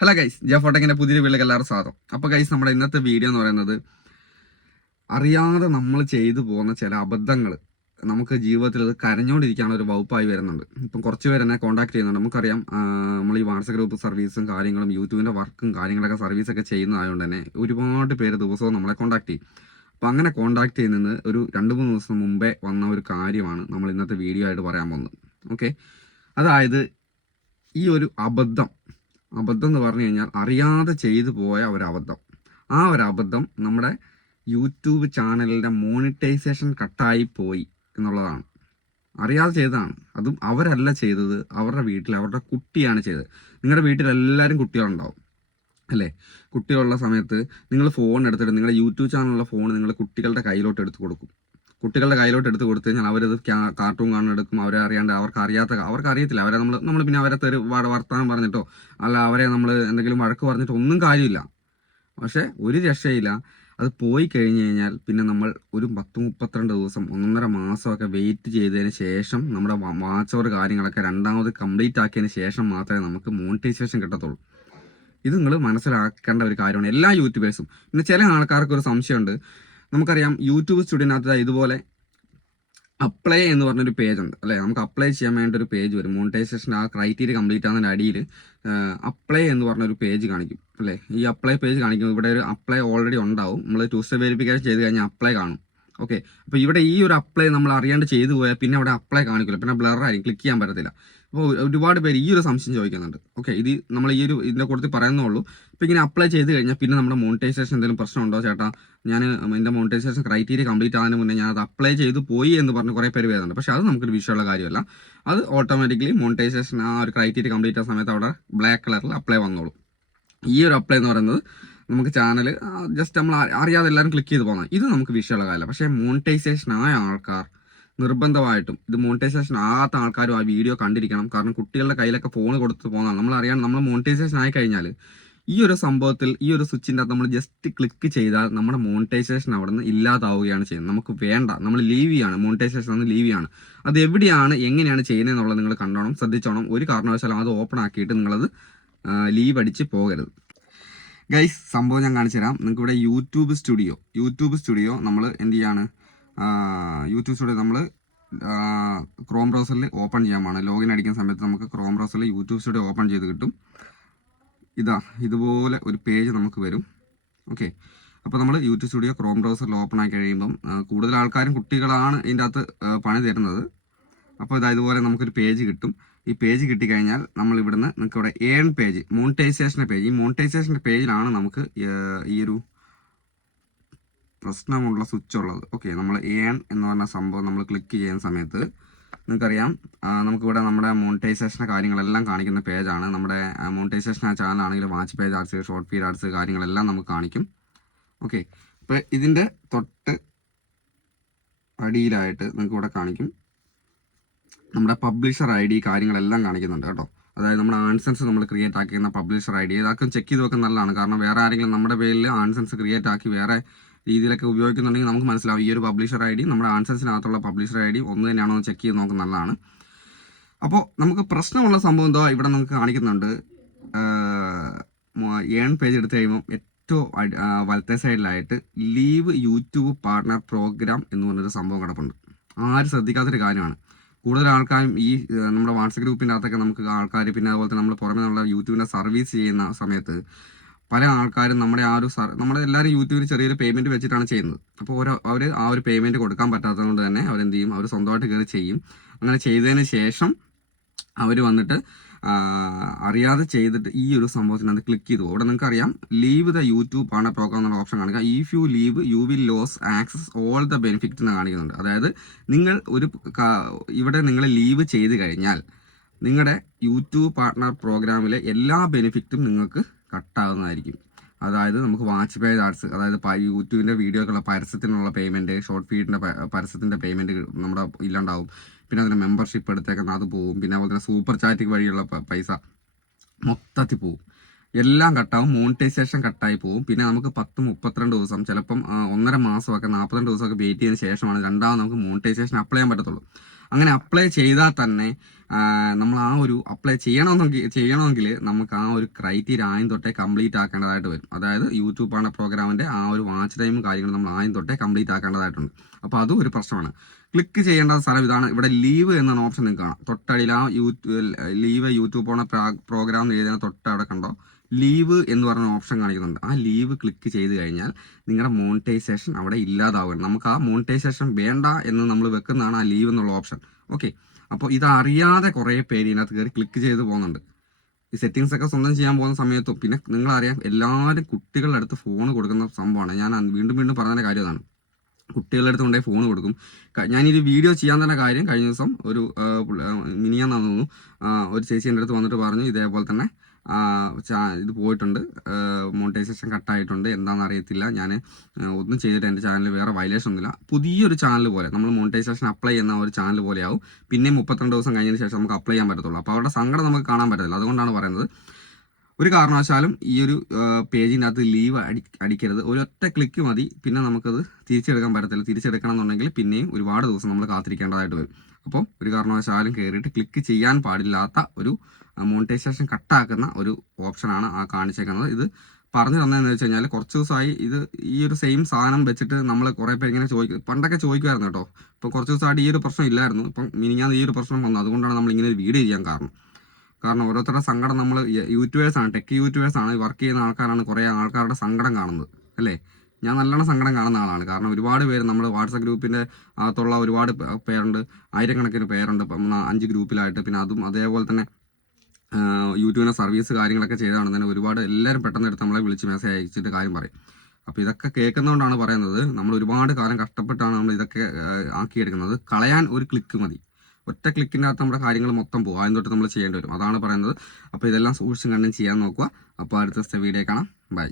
Hello guys ജോഫോട്ടെക്കിന്റെ പുതിയൊരു വീട്ടിലേക്ക് എല്ലാവരും സ്വാഗതം. അപ്പോൾ ഗൈസ് നമ്മുടെ ഇന്നത്തെ വീഡിയോ എന്ന് പറയുന്നത് അറിയാതെ നമ്മൾ ചെയ്തു പോകുന്ന ചില അബദ്ധങ്ങൾ നമുക്ക് ജീവിതത്തിൽ അത് കരഞ്ഞുകൊണ്ടിരിക്കാനുള്ള ഒരു വകുപ്പായി വരുന്നുണ്ട്. ഇപ്പം കുറച്ച് പേര് എന്നെ കോൺടാക്ട് ചെയ്യുന്നുണ്ട്. നമുക്കറിയാം നമ്മൾ ഈ വാട്സപ്പ് ഗ്രൂപ്പ് സർവീസും കാര്യങ്ങളും യൂട്യൂബിന്റെ വർക്കും കാര്യങ്ങളൊക്കെ സർവീസൊക്കെ ചെയ്യുന്നതായതുകൊണ്ട് തന്നെ ഒരുപാട് പേര് ദിവസവും നമ്മളെ കോൺടാക്ട് ചെയ്യും. അപ്പം അങ്ങനെ കോൺടാക്ട് ചെയ്യുന്നത് ഒരു രണ്ട് മൂന്ന് ദിവസം മുമ്പേ വന്ന ഒരു കാര്യമാണ് നമ്മൾ ഇന്നത്തെ വീഡിയോ ആയിട്ട് പറയാൻ പോകുന്നത്. ഓക്കെ അതായത് ഈ ഒരു അബദ്ധം അബദ്ധം എന്ന് പറഞ്ഞു കഴിഞ്ഞാൽ അറിയാതെ ചെയ്തു പോയ ഒരു അബദ്ധം ആ ഒരു അബദ്ധം നമ്മുടെ യൂട്യൂബ് ചാനലിന്റെ മോണിറ്റൈസേഷൻ കട്ടായി പോയി എന്നുള്ളതാണ്. അറിയാതെ ചെയ്തതാണ്. അതും അവരല്ല ചെയ്തത്. അവരുടെ വീട്ടിൽ അവരുടെ കുട്ടിയാണ് ചെയ്തത്. നിങ്ങളുടെ വീട്ടിൽ എല്ലാവരും കുട്ടികളുണ്ടാവും. അല്ലേ? കുട്ടികളുള്ള സമയത്ത് നിങ്ങൾ ഫോൺ എടുത്തിട്ട് നിങ്ങളുടെ യൂട്യൂബ് ചാനലുള്ള ഫോൺ നിങ്ങൾ കുട്ടികളുടെ കയ്യിലോട്ട് എടുത്ത് കൊടുക്കും. കുട്ടികളുടെ കയ്യിലോട്ട് എടുത്ത് കൊടുത്തു കഴിഞ്ഞാൽ അവരത് കാർട്ടൂൺ കാണാൻ എടുക്കും. അവരെ അറിയാണ്ട് അവർക്ക് അറിയാത്ത അവർക്ക് അറിയത്തില്ല. അവരെ നമ്മൾ നമ്മൾ പിന്നെ അവരെ തെരു വർത്താനം പറഞ്ഞിട്ടോ അല്ല അവരെ നമ്മൾ എന്തെങ്കിലും വഴക്ക് പറഞ്ഞിട്ടോ ഒന്നും കാര്യമില്ല. പക്ഷേ ഒരു രക്ഷയില്ല. അത് പോയി കഴിഞ്ഞ് കഴിഞ്ഞാൽ പിന്നെ നമ്മൾ ഒരു പത്ത് മുപ്പത്തിരണ്ട് ദിവസം ഒന്നൊന്നര മാസമൊക്കെ വെയിറ്റ് ചെയ്തതിന് ശേഷം നമ്മുടെ വാച്ച് അവർ കാര്യങ്ങളൊക്കെ രണ്ടാമത് കംപ്ലീറ്റ് ആക്കിയതിന് ശേഷം മാത്രമേ നമുക്ക് മോണിറ്റൈസേഷൻ കിട്ടത്തുള്ളൂ. ഇത് നിങ്ങൾ മനസ്സിലാക്കേണ്ട ഒരു കാര്യമാണ്. എല്ലാ യൂട്യൂബേഴ്സും പിന്നെ ചില ആൾക്കാർക്ക് ഒരു സംശയമുണ്ട്. നമുക്കറിയാം യൂട്യൂബ് സ്റ്റുഡിയോനകത്ത് ഇതുപോലെ അപ്ലൈ എന്ന് പറഞ്ഞൊരു പേജ് ഉണ്ട്. അല്ലേ? നമുക്ക് അപ്ലൈ ചെയ്യാൻ വേണ്ടി ഒരു പേജ് വരും. മോണിറ്റൈസേഷൻ ആ ക്രൈറ്റീരിയ കംപ്ലീറ്റ് ആകുന്നതിന്റെ അടിയിൽ അപ്ലൈ എന്ന് പറഞ്ഞൊരു പേജ് കാണിക്കും. അല്ലേ? ഈ അപ്ലൈ പേജ് കാണിക്കും ഇവിടെ ഒരു അപ്ലൈ ഓൾറെഡി ഉണ്ടാവും. നമ്മൾ ടു സ്റ്റെപ്പ് വെരിഫിക്കേഷൻ ചെയ്ത് കഴിഞ്ഞാൽ അപ്ലൈ കാണും. ഓക്കെ അപ്പോൾ ഇവിടെ ഈ ഒരു അപ്ലൈ നമ്മൾ അറിയാണ്ട് ചെയ്തു പോയാൽ പിന്നെ അവിടെ അപ്ലൈ കാണിക്കില്ല. പിന്നെ ബ്ലർ ആയിരിക്കും. ക്ലിക്ക് ചെയ്യാൻ പറ്റത്തില്ല. അപ്പോൾ ഒരുപാട് പേര് ഈ ഒരു സംശയം ചോദിക്കുന്നുണ്ട്. ഓക്കെ ഇത് നമ്മൾ ഈ ഒരു ഇതിനെ കുറിച്ച് പറയുന്നുള്ളൂ ഇപ്പോൾ ഇങ്ങനെ അപ്ലൈ ചെയ്ത് കഴിഞ്ഞാൽ പിന്നെ നമ്മുടെ മോണിറ്റൈസേഷൻ എന്തെങ്കിലും പ്രശ്നമുണ്ടോ ചേട്ടാ? ഞാൻ എന്റെ മോണിറ്റൈസേഷൻ ക്രൈറ്റീരിയ കംപ്ലീറ്റ് ആകുന്നതിന് മുന്നേ ഞാൻ അത് അപ്ലൈ ചെയ്ത് പോയി എന്ന് പറഞ്ഞ് കുറേ പേര് വരുന്നുണ്ട് പക്ഷേ അത് നമുക്കൊരു വിഷയമുള്ള കാര്യമല്ല. അത് ഓട്ടോമാറ്റിക്കലി മോണിറ്റൈസേഷൻ ആ ഒരു ക്രൈറ്റീരിയ കംപ്ലീറ്റ് ആ സമയത്ത് അവിടെ ബ്ലാക്ക് കളറിൽ അപ്ലൈ വന്നോളൂ. ഈ ഒരു അപ്ലൈ എന്ന് പറയുന്നത് നമുക്ക് ചാനൽ ജസ്റ്റ് നമ്മൾ അറിയാതെ എല്ലാവരും ക്ലിക്ക് ചെയ്ത് പോകുന്നത് ഇത് നമുക്ക് വിഷയമുള്ള കാര്യമല്ല. പക്ഷേ മോണിറ്റൈസേഷൻ ആയ ആൾക്കാർ നിർബന്ധമായിട്ടും. ഇത് മോണിറ്റൈസേഷൻ ആകാത്ത ആൾക്കാരും ആ വീഡിയോ കണ്ടിരിക്കണം. കാരണം കുട്ടികളുടെ കയ്യിലൊക്കെ ഫോൺ കൊടുത്ത് പോകുന്നതാണ് നമ്മൾ അറിയാൻ നമ്മൾ മോണിറ്റൈസേഷൻ ആയി കഴിഞ്ഞാൽ ഈ ഒരു സംഭവത്തിൽ ഈ ഒരു സ്വിച്ചിന്റെ അകത്ത് നമ്മൾ ജസ്റ്റ് ക്ലിക്ക് ചെയ്താൽ നമ്മുടെ മോണിറ്റൈസേഷൻ അവിടെ നിന്ന് ഇല്ലാതാവുകയാണ് ചെയ്യുന്നത്. നമുക്ക് വേണ്ട. നമ്മൾ ലീവ് ചെയ്യാണ്. മോണിറ്റൈസേഷൻ ഒന്ന് ലീവ് ചെയ്യാണ്. അത് എവിടെയാണ് എങ്ങനെയാണ് ചെയ്യുന്നത് എന്നുള്ളത് നിങ്ങൾ കണ്ടോണം ശ്രദ്ധിച്ചോണം. ഒരു കാരണവശാലും അത് ഓപ്പൺ ആക്കിയിട്ട് നിങ്ങളത് ലീവ് അടിച്ച് പോകരുത്. ഗൈസ് സംഭവം ഞാൻ കാണിച്ചു തരാം നിങ്ങൾക്ക് ഇവിടെ യൂട്യൂബ് സ്റ്റുഡിയോ യൂട്യൂബ് സ്റ്റുഡിയോ നമ്മൾ എന്ത് ചെയ്യാണ്? യൂട്യൂബ് സ്റ്റുഡിയോ നമ്മൾ ക്രോം ബ്രൗസറിൽ ഓപ്പൺ ചെയ്യാമാണ്. ലോഗിൻ അടിക്കുന്ന സമയത്ത് നമുക്ക് ക്രോം ബ്രൗസറിൽ യൂട്യൂബ് സ്റ്റുഡിയോ ഓപ്പൺ ചെയ്ത് കിട്ടും. ഇതാ ഇതുപോലെ ഒരു പേജ് നമുക്ക് വരും. ഓക്കെ അപ്പോൾ നമ്മൾ യൂട്യൂബ് സ്റ്റുഡിയോ ക്രോം ബ്രൗസറിൽ ഓപ്പൺ ആക്കി കഴിയുമ്പം കൂടുതൽ ആൾക്കാരും കുട്ടികളാണ് ഇതിന്റെ അകത്ത് പണി തരുന്നത്. അപ്പോൾ ഇതാ ഇതുപോലെ നമുക്കൊരു പേജ് കിട്ടും. ഈ പേജ് കിട്ടിക്കഴിഞ്ഞാൽ നമ്മൾ ഇവിടുന്ന് നിങ്ങൾക്ക് ഇവിടെ ഏൺ പേജ് മോണിറ്റൈസേഷന്റെ പേജ് ഈ മോണിറ്റൈസേഷന്റെ പേജിലാണ് നമുക്ക് ഈ ഒരു പ്രശ്നമുള്ള സ്വിച്ച് ഉള്ളത് ഓക്കെ നമ്മൾ ഏൺ എന്ന് പറഞ്ഞ സംഭവം നമ്മൾ ക്ലിക്ക് ചെയ്യുന്ന സമയത്ത് നിങ്ങൾക്കറിയാം നമുക്കിവിടെ നമ്മുടെ മോണിറ്റൈസേഷന്റെ കാര്യങ്ങളെല്ലാം കാണിക്കുന്ന പേജാണ് നമ്മുടെ മോണിറ്റൈസേഷൻ ആ ചാനലാണെങ്കിൽ watch page ads short feed ads കാര്യങ്ങളെല്ലാം നമുക്ക് കാണിക്കും. ഓക്കെ അപ്പോൾ ഇതിന്റെ തൊട്ട് അടിയിലായിട്ട് നിങ്ങൾക്ക് ഇവിടെ കാണിക്കും. നമ്മുടെ പബ്ലിഷർ ഐ ഡി കാര്യങ്ങളെല്ലാം കാണിക്കുന്നുണ്ട് കേട്ടോ. അതായത് നമ്മുടെ ആൻസൻസ് നമ്മൾ ക്രിയേറ്റ് ആക്കിയിരുന്ന പബ്ലിഷർ ഐ ഡി ഇതൊക്കെ ചെക്ക് ചെയ്ത് വെക്കുന്ന നല്ലതാണ്. കാരണം വേറെ ആരെങ്കിലും നമ്മുടെ പേരിൽ ആൻസൻസ് ക്രിയേറ്റ് ആക്കി വേറെ രീതിയിലൊക്കെ ഉപയോഗിക്കുന്നുണ്ടെങ്കിൽ നമുക്ക് മനസ്സിലാവും. ഈ ഒരു പബ്ലിഷർ ഐ ഡി നമ്മുടെ ആൻസേഴ്സിനകത്തുള്ള പബ്ലിഷർ ഐ ഡി ഒന്ന് തന്നെയാണോ എന്ന് ചെക്ക് ചെയ്ത് നോക്കുന്നത് നല്ലതാണ്. അപ്പോൾ നമുക്ക് പ്രശ്നമുള്ള സംഭവം എന്തോ ഇവിടെ നമുക്ക് കാണിക്കുന്നുണ്ട്. ഏൺ പേജ് എടുത്തു കഴിയുമ്പോൾ ഏറ്റവും വലത്തെ സൈഡിലായിട്ട് ലീവ് യൂട്യൂബ് പാർട്ണർ പ്രോഗ്രാം എന്ന് പറഞ്ഞൊരു സംഭവം കിടപ്പുണ്ട്. ആരും ശ്രദ്ധിക്കാത്തൊരു കാര്യമാണ്. കൂടുതൽ ആൾക്കാരും ഈ നമ്മുടെ വാട്സപ്പ് ഗ്രൂപ്പിന്റെ അകത്തൊക്കെ നമുക്ക് ആൾക്കാർ പിന്നെ അതുപോലെ തന്നെ നമ്മൾ പുറമെ നമ്മുടെ യൂട്യൂബിന്റെ സർവീസ് ചെയ്യുന്ന സമയത്ത് പല ആൾക്കാരും നമ്മുടെ ആ ഒരു നമ്മുടെ എല്ലാവരും യൂട്യൂബിൽ ചെറിയൊരു പേയ്മെന്റ് വെച്ചിട്ടാണ് ചെയ്യുന്നത്. അപ്പോൾ ഓരോ അവർ ആ ഒരു പേയ്മെന്റ് കൊടുക്കാൻ പറ്റാത്തത് കൊണ്ട് തന്നെ അവരെന്ത് ചെയ്യും അവർ സ്വന്തമായിട്ട് കയറി ചെയ്യും. അങ്ങനെ ചെയ്തതിന് ശേഷം അവർ വന്നിട്ട് അറിയാതെ ചെയ്തിട്ട് ഈ ഒരു സംഭവത്തിനകത്ത് ക്ലിക്ക് ചെയ്തു. അവിടെ നിങ്ങൾക്ക് അറിയാം ലീവ് ദ യൂട്യൂബ് ആണ് പ്രോഗ്രാം എന്നുള്ള ഓപ്ഷൻ കാണിക്കുക. If you leave you will lose access all the benefit എന്ന് കാണിക്കുന്നുണ്ട്. അതായത് നിങ്ങൾ ഒരു ഇവിടെ നിങ്ങൾ ലീവ് ചെയ്ത് കഴിഞ്ഞാൽ നിങ്ങളുടെ യൂട്യൂബ് പാർട്ട്ണർ പ്രോഗ്രാമിലെ എല്ലാ ബെനിഫിറ്റും നിങ്ങൾക്ക് കട്ടാകുന്നതായിരിക്കും. അതായത് നമുക്ക് വാച്ച് പേ ആർട്സ് അതായത് യൂട്യൂബിന്റെ വീഡിയോക്കുള്ള പരസ്യത്തിനുള്ള പേയ്മെന്റ് ഷോർട്ട് ഫീഡിന്റെ പരസ്യത്തിന്റെ പേയ്മെന്റ് നമ്മുടെ ഇല്ലാണ്ടാവും. പിന്നെ അതിന്റെ മെമ്പർഷിപ്പ് എടുത്തേക്കുന്ന അത് പോവും. പിന്നെ അതുപോലെ തന്നെ സൂപ്പർ ചാറ്റ് വഴിയുള്ള പൈസ മൊത്തത്തിൽ പോവും. എല്ലാം കട്ടാവും. മോണിറ്റൈസേഷൻ കട്ടായി പോവും. പിന്നെ നമുക്ക് പത്ത് മുപ്പത്തിരണ്ട് ദിവസം ചിലപ്പം ഒന്നര മാസമൊക്കെ നാൽപ്പത്തിരണ്ട് ദിവസമൊക്കെ വെയിറ്റ് ചെയ്തതിന് ശേഷമാണ് രണ്ടാമത് നമുക്ക് മോണിറ്റൈസേഷൻ അപ്ലൈ ചെയ്യാൻ പറ്റത്തുള്ളൂ. അങ്ങനെ അപ്ലൈ ചെയ്താൽ തന്നെ നമ്മൾ ആ ഒരു അപ്ലൈ ചെയ്യണമെന്നെങ്കിൽ ചെയ്യണമെങ്കിൽ നമുക്ക് ആ ഒരു ക്രൈറ്റീരിയ ആദ്യം തൊട്ടേ കംപ്ലീറ്റ് ആക്കേണ്ടതായിട്ട് വരും. അതായത് യൂട്യൂബ് ആണ് പ്രോഗ്രാമിന്റെ ആ ഒരു വാച്ച് ടൈമും കാര്യങ്ങളും നമ്മൾ ആദ്യം തൊട്ടേ കംപ്ലീറ്റ് ആക്കേണ്ടതായിട്ടുണ്ട്. അപ്പോൾ അതും ഒരു പ്രശ്നമാണ്. ക്ലിക്ക് ചെയ്യേണ്ട സ്ഥലം ഇതാണ്. ഇവിടെ ലീവ് എന്നാണ് ഓപ്ഷൻ നിങ്ങൾക്ക് കാണാം. തൊട്ടടിയിൽ ആ യൂട്യൂബ് ലീവ് യൂട്യൂബ് ഓണ പ്രോഗ്രാം എഴുതുന്ന തൊട്ടവിടെ കണ്ടോ? ലീവ് എന്ന് പറഞ്ഞ ഓപ്ഷൻ കാണിക്കുന്നുണ്ട്. ആ ലീവ് ക്ലിക്ക് ചെയ്ത് കഴിഞ്ഞാൽ നിങ്ങളുടെ മോണിറ്റൈസേഷൻ അവിടെ ഇല്ലാതാവുകയാണ്. നമുക്ക് ആ മോണിറ്റൈസേഷൻ വേണ്ട എന്ന് നമ്മൾ വെക്കുന്നതാണ് ആ ലീവ് എന്നുള്ള ഓപ്ഷൻ. ഓക്കെ. അപ്പോൾ അറിയാതെ കുറേ പേര് ഇതിനകത്ത് കയറി ക്ലിക്ക് ചെയ്ത് പോകുന്നുണ്ട്. ഈ സെറ്റിങ്സ് ഒക്കെ സ്വന്തം ചെയ്യാൻ പോകുന്ന സമയത്തും പിന്നെ നിങ്ങളറിയാം എല്ലാവരും കുട്ടികളുടെ അടുത്ത് ഫോൺ കൊടുക്കുന്ന സംഭവമാണ്. ഞാൻ വീണ്ടും വീണ്ടും പറഞ്ഞ കാര്യം അതാണ് കുട്ടികളുടെ അടുത്ത് കൊണ്ടേ ഫോൺ കൊടുക്കും. ഞാനൊരു വീഡിയോ ചെയ്യാൻ തന്നെ കാര്യം കഴിഞ്ഞ ദിവസം ഒരു മിനിയാന്നാന്ന് തോന്നുന്നു. ഒരു ചേച്ചി എന്റെ അടുത്ത് വന്നിട്ട് പറഞ്ഞു ഇതേപോലെ തന്നെ ഇത് പോയിട്ടുണ്ട്. മോണിറ്റൈസേഷൻ കട്ടായിട്ടുണ്ട് എന്താണെന്ന് അറിയത്തില്ല. ഞാൻ ഒന്നും ചെയ്തിട്ട് എന്റെ ചാനലിൽ വേറെ വയലേഷൻ ഒന്നുമില്ല. പുതിയൊരു ചാനൽ പോലെ നമ്മൾ മോണിറ്റൈസേഷൻ അപ്ലൈ ചെയ്യുന്ന ഒരു ചാനൽ പോലെയാവും. പിന്നെ മുപ്പത്തിരണ്ട് ദിവസം കഴിഞ്ഞതിന് ശേഷം നമുക്ക് അപ്ലൈ ചെയ്യാൻ പറ്റത്തുള്ളൂ. അപ്പോൾ അവരുടെ സങ്കടം നമുക്ക് കാണാൻ പറ്റത്തില്ല. അതുകൊണ്ടാണ് പറയുന്നത് ഒരു കാരണവശാലും ഈ ഒരു പേജിനകത്ത് ലീവ് അടി അടിക്കരുത്. ഒരൊറ്റ ക്ലിക്ക് മതി പിന്നെ നമുക്കത് തിരിച്ചെടുക്കാൻ പറ്റത്തില്ല. തിരിച്ചെടുക്കണം എന്നുണ്ടെങ്കിൽ പിന്നെയും ഒരുപാട് ദിവസം നമ്മൾ കാത്തിരിക്കേണ്ടതായിട്ട് വരും. അപ്പോൾ ഒരു കാരണവശാലും കയറിയിട്ട് ക്ലിക്ക് ചെയ്യാൻ പാടില്ലാത്ത ഒരു മോണിറ്റൈസേഷൻ കട്ടാക്കുന്ന ഒരു ഓപ്ഷനാണ് ആ കാണിച്ചേക്കുന്നത്. ഇത് പറഞ്ഞു തന്നതെന്ന് വെച്ച് കഴിഞ്ഞാൽ കുറച്ച് ദിവസമായി ഇത് ഈ ഒരു സെയിം സാധനം വെച്ചിട്ട് നമ്മൾ കുറേ പേര് ഇങ്ങനെ ചോദിക്കും പണ്ടൊക്കെ ചോദിക്കുമായിരുന്നു കേട്ടോ. ഇപ്പോൾ കുറച്ച് ദിവസമായിട്ട് ഈ ഒരു പ്രശ്നം ഇല്ലായിരുന്നു. ഇപ്പം മിനിഞ്ഞാന്ന് ഈ ഒരു പ്രശ്നം വന്നു. അതുകൊണ്ടാണ് നമ്മൾ ഇങ്ങനെ ഒരു വീഡിയോ ചെയ്യാൻ കാരണം. കാരണം ഓരോരുത്തരുടെ സങ്കടം നമ്മൾ യൂട്യൂബേഴ്സ് ആണ് ടെക് യൂട്യൂബേഴ്സ് ആണ് വർക്ക് ചെയ്യുന്ന ആൾക്കാരാണ് കുറേ ആൾക്കാരുടെ സങ്കടം കാണുന്നത് അല്ലേ? ഞാൻ നല്ലോണം സങ്കടം കാണുന്ന ആളാണ്. കാരണം ഒരുപാട് പേര് നമ്മൾ വാട്സപ്പ് ഗ്രൂപ്പിന്റെ അകത്തുള്ള ഒരുപാട് പേരുണ്ട് ആയിരക്കണക്കിന് പേരുണ്ട് അഞ്ച് ഗ്രൂപ്പിലായിട്ട്. പിന്നെ അതും അതേപോലെ തന്നെ യൂട്യൂബിന്റെ സർവീസ് കാര്യങ്ങളൊക്കെ ചെയ്താണ് തന്നെ ഒരുപാട് എല്ലാവരും പെട്ടെന്ന് എടുത്ത് നമ്മളെ വിളിച്ച് മെസ്സേജ് അയച്ചിട്ട് കാര്യം പറയും. അപ്പോൾ ഇതൊക്കെ കേൾക്കുന്നതുകൊണ്ടാണ് പറയുന്നത്. നമ്മൾ ഒരുപാട് കാലം കഷ്ടപ്പെട്ടാണ് നമ്മൾ ഇതൊക്കെ ആക്കിയെടുക്കുന്നത്. കളയാൻ ഒരു ക്ലിക്ക് മതി. ഒറ്റ ക്ലിക്കിനകത്ത് നമ്മുടെ കാര്യങ്ങൾ മൊത്തം പോകും ആദ്യം തൊട്ട് നമ്മൾ ചെയ്യേണ്ടി വരും. അതാണ് പറയുന്നത്. അപ്പോൾ ഇതെല്ലാം സൂക്ഷിച്ചും കണ്ടും ചെയ്യാൻ നോക്കുക. അപ്പോൾ അടുത്ത ദിവസത്തെ വീഡിയോ കാണാം. ബൈ